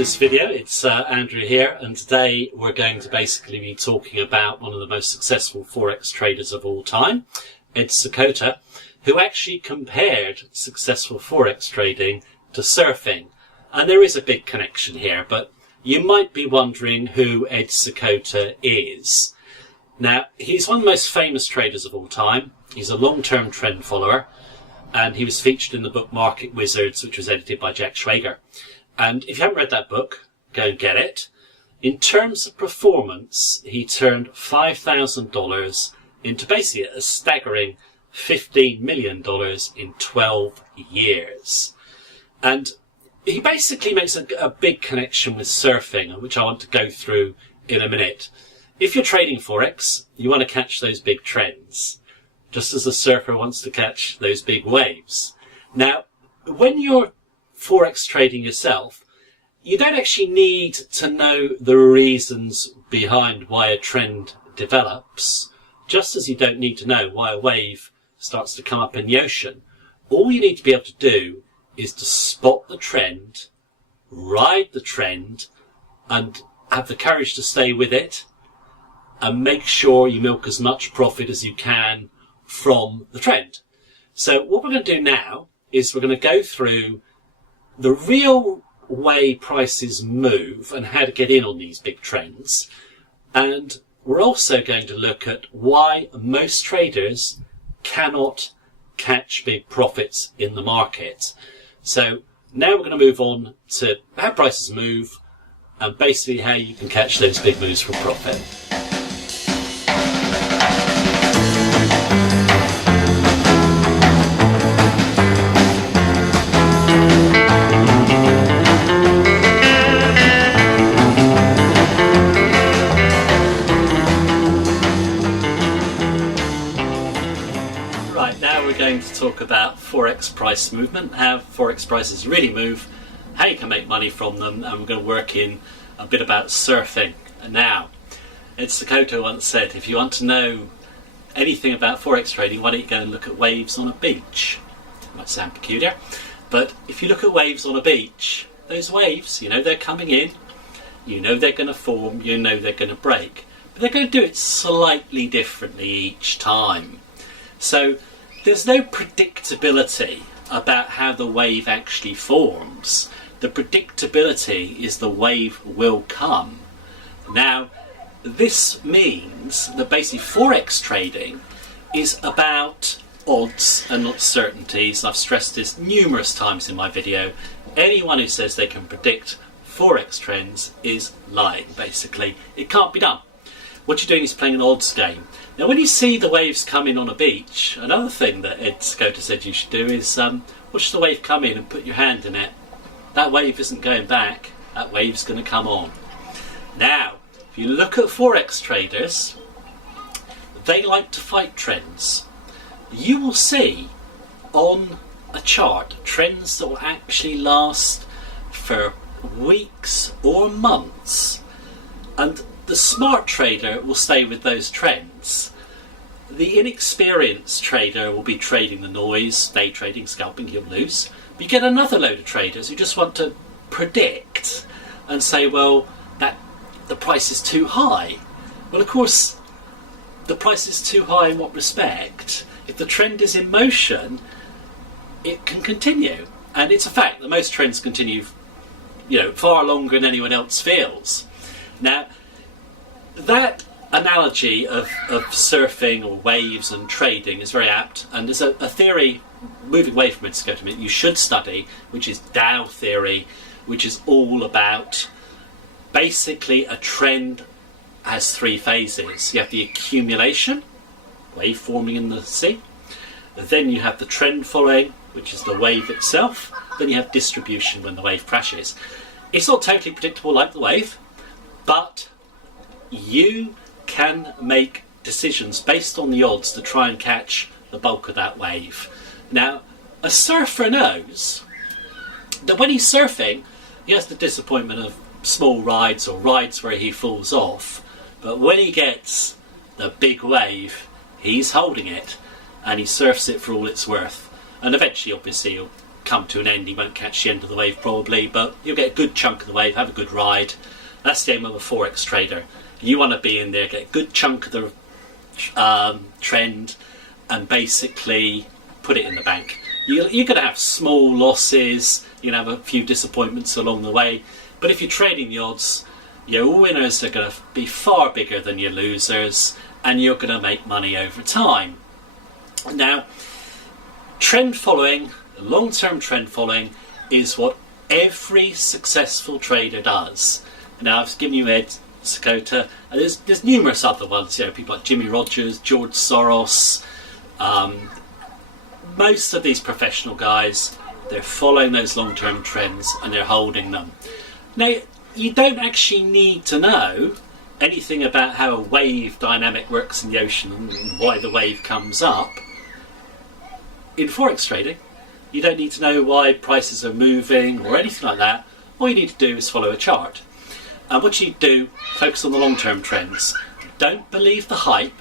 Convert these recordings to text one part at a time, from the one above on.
this video. It's Andrew here, and today we're going to basically be talking about one of the most successful Forex traders of all time, Ed Seykota, who actually compared successful Forex trading to surfing. And there is a big connection here, but you might be wondering who Ed Seykota is. Now, he's one of the most famous traders of all time. He's a long-term trend follower, and he was featured in the book Market Wizards, which was edited by Jack Schwager. And if you haven't read that book, go and get it. In terms of performance, he turned $5,000 into basically a staggering $15 million in 12 years. And he basically makes a big connection with surfing, which I want to go through in a minute. If you're trading Forex, you want to catch those big trends, just as a surfer wants to catch those big waves. Now, when you're Forex trading yourself, you don't actually need to know the reasons behind why a trend develops, just as you don't need to know why a wave starts to come up in the ocean. All you need to be able to do is to spot the trend, ride the trend, and have the courage to stay with it, and make sure you milk as much profit as you can from the trend. So what we're going to do now is we're going to go through the real way prices move and how to get in on these big trends. And we're also going to look at why most traders cannot catch big profits in the market. So now we're going to move on to how prices move and basically how you can catch those big moves for profit. To talk about Forex price movement, how Forex prices really move, how you can make money from them, and we're going to work in a bit about surfing. And now, Ed Seykota once said, if you want to know anything about Forex trading, why don't you go and look at waves on a beach? It might sound peculiar, but if you look at waves on a beach, those waves, you know they're coming in, you know they're going to form, you know they're going to break, but they're going to do it slightly differently each time. So there's no predictability about how the wave actually forms. The predictability is the wave will come. Now, this means that basically Forex trading is about odds and not certainties. I've stressed this numerous times in my video. Anyone who says they can predict Forex trends is lying, basically. It can't be done. What you're doing is playing an odds game. Now, when you see the waves come in on a beach, another thing that Ed Seykota said you should do is watch the wave come in and put your hand in it. That wave isn't going back, that wave's going to come on. Now, if you look at Forex traders, they like to fight trends. You will see on a chart trends that will actually last for weeks or months, and the smart trader will stay with those trends. The inexperienced trader will be trading the noise, day trading, scalping, he'll lose. But you get another load of traders who just want to predict and say, well, that the price is too high. Well, of course, the price is too high in what respect? If the trend is in motion, it can continue. And it's a fact that most trends continue, far longer than anyone else feels. Now, that analogy of surfing or waves and trading is very apt, and there's a theory moving away from Ed Seykota you should study, which is Dow theory, which is all about basically a trend has three phases. You have the accumulation, wave forming in the sea, then you have the trend following, which is the wave itself, then you have distribution when the wave crashes. It's not totally predictable like the wave, but you can make decisions based on the odds to try and catch the bulk of that wave. Now, a surfer knows that when he's surfing, he has the disappointment of small rides or rides where he falls off, but when he gets the big wave, he's holding it and he surfs it for all it's worth, and eventually obviously he'll come to an end. You won't catch the end of the wave probably, but you'll get a good chunk of the wave, have a good ride. That's the aim of a Forex trader. You want to be in there, get a good chunk of the trend, and basically put it in the bank. You're going to have small losses, you're going to have a few disappointments along the way, but if you're trading the odds, your winners are going to be far bigger than your losers, and you're going to make money over time. Now, trend following, long-term trend following, is what every successful trader does. Now, I've given you Ed Sakota, and there's numerous other ones, people like Jimmy Rogers, George Soros. Most of these professional guys, they're following those long-term trends and they're holding them. Now, you don't actually need to know anything about how a wave dynamic works in the ocean and why the wave comes up. In Forex trading, you don't need to know why prices are moving or anything like that. All you need to do is follow a chart. And what you do, focus on the long-term trends. Don't believe the hype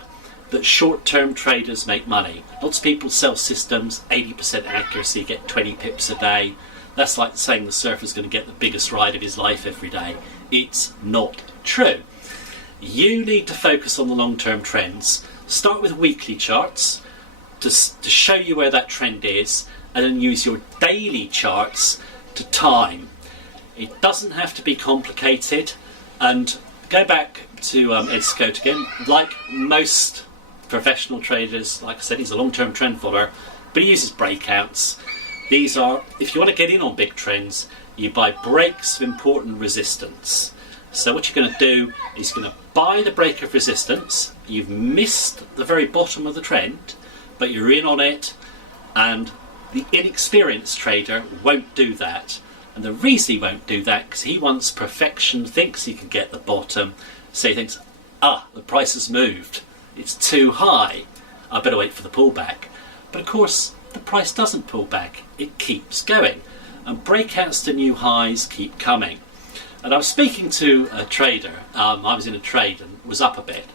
that short-term traders make money. Lots of people sell systems, 80% accuracy, get 20 pips a day. That's like saying the surfer's going to get the biggest ride of his life every day. It's not true. You need to focus on the long-term trends. Start with weekly charts to show you where that trend is, and then use your daily charts to time. It doesn't have to be complicated. And go back to Ed Sakota again. Like most professional traders, like I said, he's a long-term trend follower, but he uses breakouts. These are, if you want to get in on big trends, you buy breaks of important resistance. So what you're going to do is you're going to buy the break of resistance. You've missed the very bottom of the trend, but you're in on it, and the inexperienced trader won't do that. And the reason he won't do that, because he wants perfection, thinks he can get the bottom, so he thinks, the price has moved, it's too high, I better wait for the pullback. But of course, the price doesn't pull back, it keeps going. And breakouts to new highs keep coming. And I was speaking to a trader, I was in a trade and was up a bit,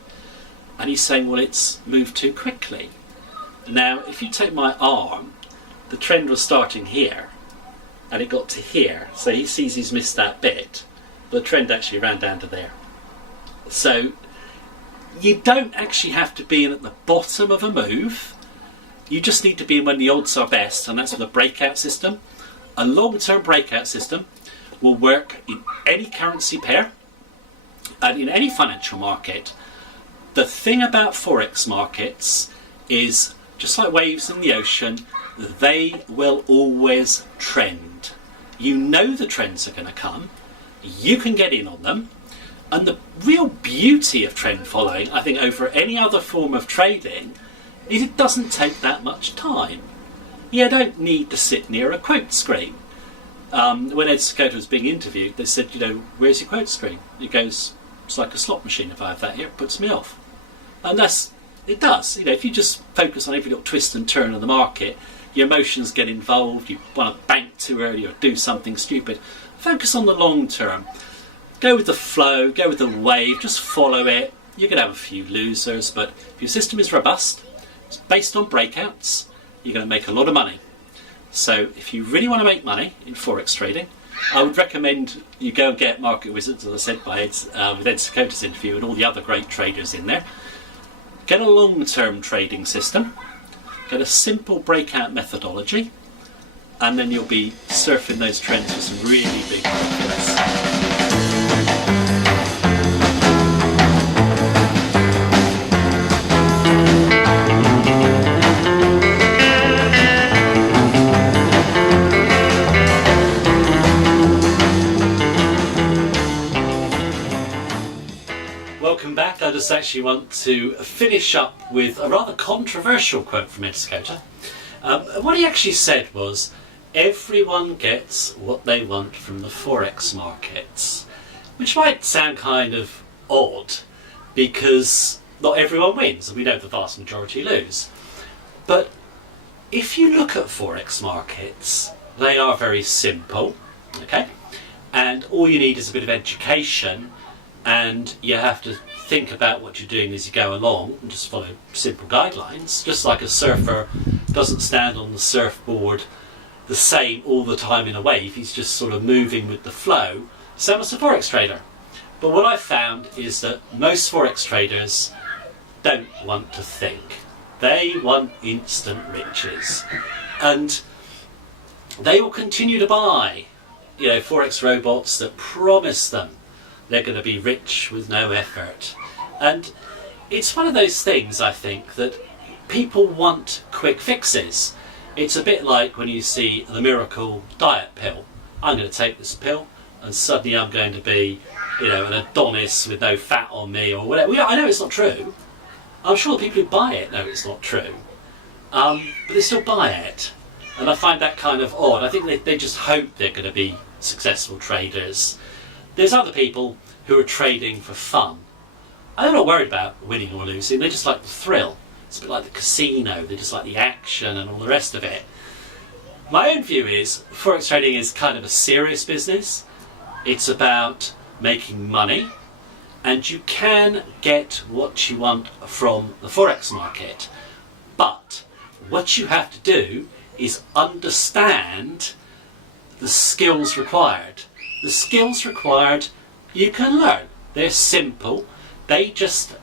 and he's saying, well, it's moved too quickly. Now, if you take my arm, the trend was starting here, and it got to here, so he sees he's missed that bit. The trend actually ran down to there. So you don't actually have to be in at the bottom of a move. You just need to be in when the odds are best, and that's with a breakout system. A long-term breakout system will work in any currency pair and in any financial market. The thing about Forex markets is, just like waves in the ocean, they will always trend. You know the trends are going to come, you can get in on them, and the real beauty of trend following, I think, over any other form of trading, is it doesn't take that much time. You don't need to sit near a quote screen. When Ed Sakota was being interviewed, they said, where's your quote screen? He goes, it's like a slot machine. If I have that here, it puts me off. And it does. If you just focus on every little twist and turn of the market, your emotions get involved, you want to bank too early or do something stupid. Focus on the long term. Go with the flow, go with the wave, just follow it. You're going to have a few losers, but if your system is robust, it's based on breakouts, you're going to make a lot of money. So if you really want to make money in Forex trading, I would recommend you go and get Market Wizards, as I said, with Ed Sakota's interview and all the other great traders in there. Get a long-term trading system, get a simple breakout methodology, and then you'll be surfing those trends with some really big profits. Welcome back. I just actually want to finish up with a rather controversial quote from Ed Sakota. What he actually said was, everyone gets what they want from the Forex markets, which might sound kind of odd because not everyone wins, and we know the vast majority lose. But if you look at Forex markets, they are very simple, okay? And all you need is a bit of education, and you have to think about what you're doing as you go along and just follow simple guidelines. Just like a surfer doesn't stand on the surfboard the same all the time in a wave. He's just sort of moving with the flow. So must a Forex trader. But what I've found is that most Forex traders don't want to think. They want instant riches. And they will continue to buy, Forex robots that promise them they're going to be rich with no effort. And it's one of those things, I think, that people want quick fixes. It's a bit like when you see the miracle diet pill. I'm going to take this pill and suddenly I'm going to be, an Adonis with no fat on me or whatever. I know it's not true. I'm sure the people who buy it know it's not true. But they still buy it. And I find that kind of odd. I think they just hope they're going to be successful traders. There's other people who are trading for fun. And they're not worried about winning or losing. They just like the thrill. It's a bit like the casino. They just like the action and all the rest of it. My own view is Forex trading is kind of a serious business. It's about making money. And you can get what you want from the Forex market. But what you have to do is understand the skills required. The skills required you can learn. They're simple. They just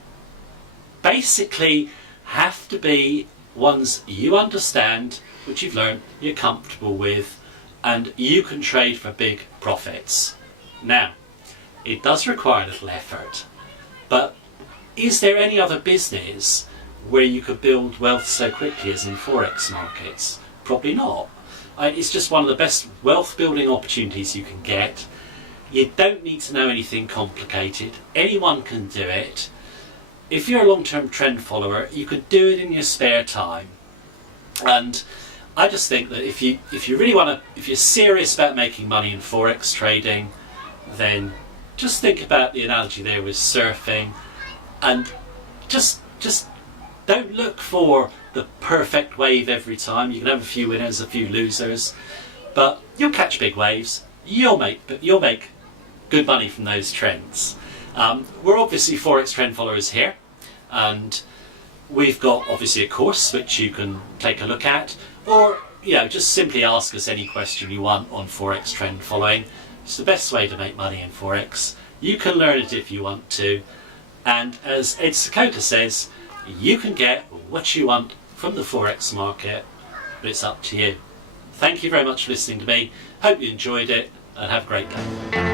basically have to be ones you understand, which you've learned, you're comfortable with, and you can trade for big profits. Now, it does require a little effort, but is there any other business where you could build wealth so quickly as in Forex markets? Probably not. It's just one of the best wealth building opportunities you can get. You don't need to know anything complicated. Anyone can do it. If you're a long-term trend follower, you could do it in your spare time. And I just think that if you really if you're serious about making money in Forex trading, then just think about the analogy there with surfing, and just don't look for the perfect wave every time. You can have a few winners, a few losers, but you'll catch big waves. You'll make good money from those trends. We're obviously Forex trend followers here, and we've got obviously a course which you can take a look at, or just simply ask us any question you want on Forex trend following. It's the best way to make money in Forex. You can learn it if you want to, and as Ed Sakota says, you can get what you want from the Forex market, but it's up to you. Thank you very much for listening to me. Hope you enjoyed it, and have a great day.